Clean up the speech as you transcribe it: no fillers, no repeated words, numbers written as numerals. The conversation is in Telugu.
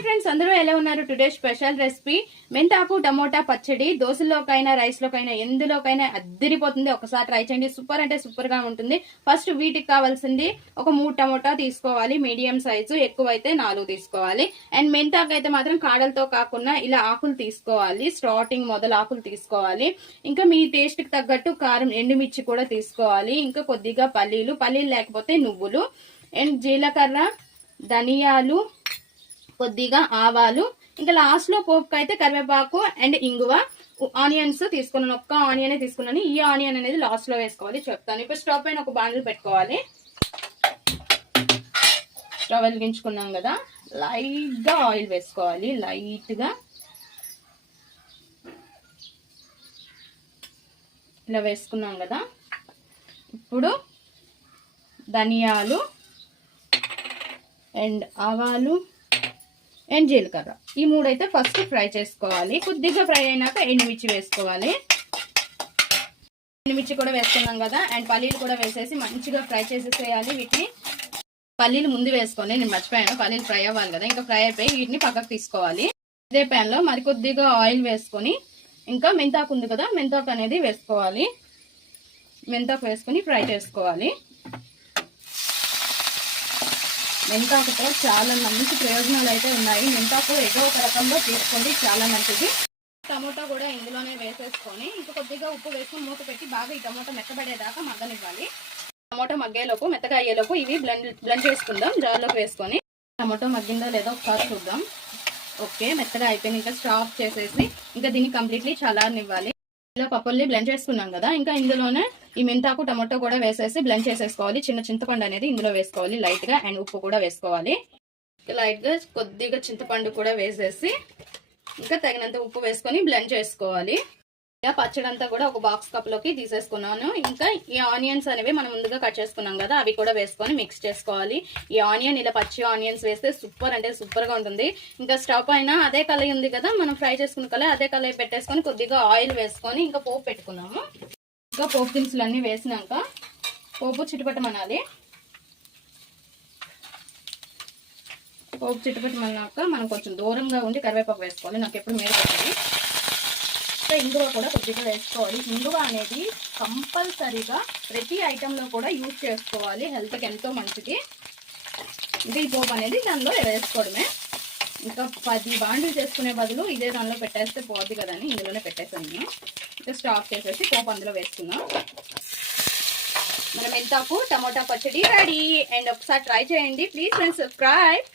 హాయ్ ఫ్రెండ్స్, అందరూ ఎలా ఉన్నారు? టుడే స్పెషల్ రెసిపీ మెంతాకు టమోటా పచ్చడి. దోశలోకైనా రైస్ లోకైనా ఎందులోకైనా అద్దరిపోతుంది. ఒకసారి ట్రై చేయండి, సూపర్ అంటే సూపర్ గా ఉంటుంది. ఫస్ట్ వీటికి కావాల్సింది ఒక 3 టమోటా తీసుకోవాలి, మీడియం సైజు, ఎక్కువైతే 4 తీసుకోవాలి. అండ్ మెంతాకు అయితే మాత్రం కాడలతో కాకుండా ఇలా ఆకులు తీసుకోవాలి, స్టార్టింగ్ మొదలు ఆకులు తీసుకోవాలి. ఇంకా మీ టేస్ట్ కి తగ్గట్టు కారం, ఎండుమిర్చి కూడా తీసుకోవాలి. ఇంకా కొద్దిగా పల్లీలు లేకపోతే నువ్వులు, అండ్ జీలకర్ర, ధనియాలు, కొద్దిగా ఆవాలు, ఇంకా లాస్ట్ లో పోపుకి అయితే కరివేపాకు అండ్ ఇంగువ, ఆనియన్స్ తీసుకున్నాను. ఒక్క ఆనియన్ తీసుకున్నాను. ఈ ఆనియన్ అనేది లాస్ట్ లో వేసుకోవాలి, చెప్తాను. ఇప్పుడు స్టవ్ పైన ఒక బాండిల్ పెట్టుకోవాలి. స్టవ్ వెలిగించుకున్నాం కదా, లైట్ గా ఆయిల్ వేసుకోవాలి. లైట్ గా ఇలా వేసుకున్నాం కదా. ఇప్పుడు ధనియాలు అండ్ ఆవాలు అండ్ జీలకర్ర, ఈ 3 అయితే ఫస్ట్ ఫ్రై చేసుకోవాలి. కొద్దిగా ఫ్రై అయినాక ఎండుమిర్చి వేసుకోవాలి. ఎండుమిర్చి కూడా వేసుకున్నాం కదా. అండ్ పల్లీలు కూడా వేసేసి మంచిగా ఫ్రై చేసేసేయాలి. వీటిని పల్లీలు ముందు వేసుకొని, నేను మర్చిపోయాను, పల్లీలు ఫ్రై అవ్వాలి కదా. ఇంకా ఫ్రై అయిపోయి వీటిని పక్కకు తీసుకోవాలి. ఇదే ప్యాన్ లో మరి కొద్దిగా ఆయిల్ వేసుకొని, ఇంకా మెంతాకు ఉంది కదా, మెంతాకు అనేది వేసుకోవాలి. మెంతాకు వేసుకొని ఫ్రై చేసుకోవాలి. మెంతాకుతో చాలా మంచి ప్రయోజనాలు అయితే ఉన్నాయి. మెంతాకు ఏదో ఒక రకంలో తీసుకోండి, చాలా మంచిది. టమోటా కూడా ఇందులోనే వేసేసుకొని ఇంకా కొద్దిగా ఉప్పు వేసుకొని మూత పెట్టి బాగా ఈ టమోటా మెత్తబడేదాకా మగ్గనివ్వాలి. టమోటా మగ్గేలోపు, మెత్తగా అయ్యేలోపు ఇవి బ్లెండ్ చేసుకుందాం జార్లోకి వేసుకొని. టమోటా మగ్గిందో లేదో ఒకసారి చూద్దాం. ఓకే, మెత్తగా అయిపోయింది. ఇంకా స్టాప్ చేసేసి ఇంకా దీన్ని కంప్లీట్లీ చల్లారనివ్వాలి. ఇలా పప్పుల్ని బ్లెండ్ చేసుకున్నాం కదా. ఇంకా ఇందులోనే ఈ మెంతాకు టమాటో కూడా వేసేసి బ్లెండ్ చేసేసుకోవాలి. చిన్న చింతపండు అనేది ఇందులో వేసుకోవాలి లైట్ గా, అండ్ ఉప్పు కూడా వేసుకోవాలి. లైట్ గా కొద్దిగా చింతపండు కూడా వేసేసి ఇంకా తగినంత ఉప్పు వేసుకొని బ్లెండ్ చేసుకోవాలి. ఇలా పచ్చడి అంతా కూడా ఒక బాక్స్ కప్ లోకి తీసేసుకున్నాను. ఇంకా ఈ ఆనియన్స్ అనేవి మనం ముందుగా కట్ చేసుకున్నాం కదా, అవి కూడా వేసుకొని మిక్స్ చేసుకోవాలి. ఈ ఆనియన్ ఇలా పచ్చి ఆనియన్స్ వేస్తే సూపర్ అంటే సూపర్ గా ఉంటుంది. ఇంకా స్టవ్ పైన అదే కళాయి ఉంది కదా, మనం ఫ్రై చేసుకున్న కళాయి, అదే కళాయి పెట్టేసుకొని కొద్దిగా ఆయిల్ వేసుకొని ఇంకా పోపు పెట్టుకున్నాము. ఇంకా పోపు దినుసులు అన్ని వేసినాక పోపు చిటపటమనాలి. పోపు చిటపటమన్నాక మనం కొంచెం దూరంగా ఉండి కరివేపాకు వేసుకోవాలి. నాకు ఎప్పుడు మీద పెట్టాలి. ఇంగువ కూడా కొద్దిగా వేసుకోవాలి. ఇంగువ అనేది కంపల్సరీగా ప్రతి ఐటెంలో కూడా యూజ్ చేసుకోవాలి, హెల్త్కి ఎంతో మంచిది. ఇంకా ఈ పోపు అనేది దానిలో వేసుకోవడమే. ఇంకా 10 బాండిల్ చేసుకునే బదులు ఇదే దానిలో పెట్టేస్తే పోద్ది కదా అని ఇందులోనే పెట్టేసాను నేను. ఇంకా స్టాప్ చేసేసి పోపు అందులో వేసుకున్నాం. మన మెంతాకు టమోటా పచ్చడి రెడీ. అండ్ ఒకసారి ట్రై చేయండి ప్లీజ్ ఫ్రెండ్స్, సబ్స్క్రైబ్.